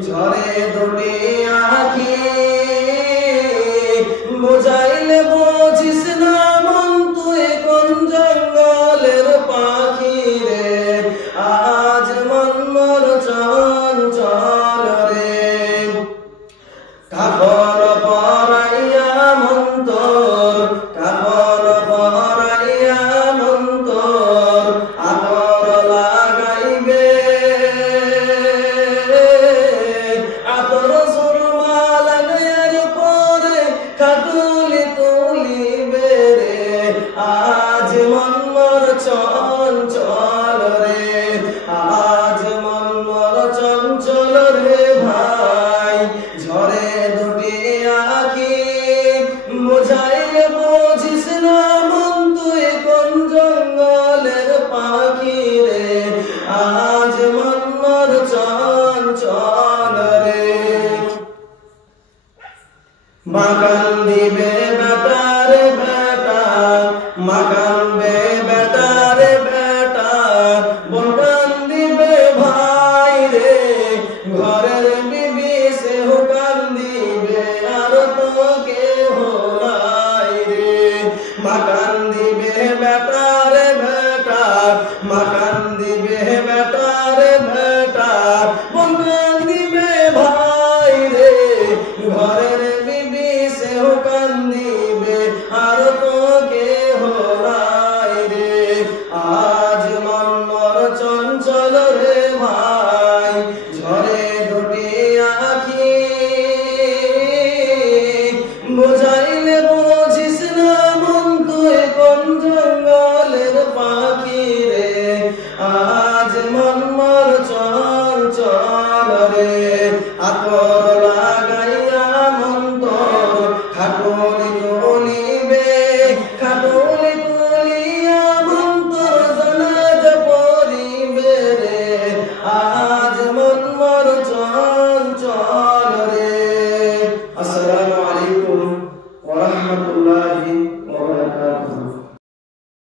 ঝরে দুটি আখি বুঝাইলে বুঝিস না মন তুই কোন জঙ্গলের পাখি রে আজ মন মোর চঞ্চল রে কাপড় পরাইয়া মন তোর কাপড় পরাইয়া মন তোর আতর লাগাইবে আতর সুরমা লাগাইয়ার পরে কাটুলি তুলিবে রে আজ মন মোর চঞ্চল রে আজ মন মোর চঞ্চল রে ভাই ঝরে দুটি আখি বুঝাইলে বুঝিস না মন তুই কোন জঙ্গলের পাখি রে আজ মন মোর চঞ্চল রে মাকান দিবে বেটা রে বেটা মাকান বে বেটা রে বেটা বকান দিবে ভাই রে ঘরের বিবি সে হুকান দিবে আর তো কেহ নাই রে মাকান দিবে বেটা রে বেটা মাকান দিবে বেটা রে বেটা বকান দিবে ভাই রে ঘরের বিবি সে হুকান দিবে আর তো কেহ নাই রে আজ মন মোর চঞ্চল রে ভাই ঝরে দুটি আখি বুঝাইলে বুঝিস না মন তুই কোন জঙ্গলের পাখি রে আজ মন মোর চঞ্চল রে আতর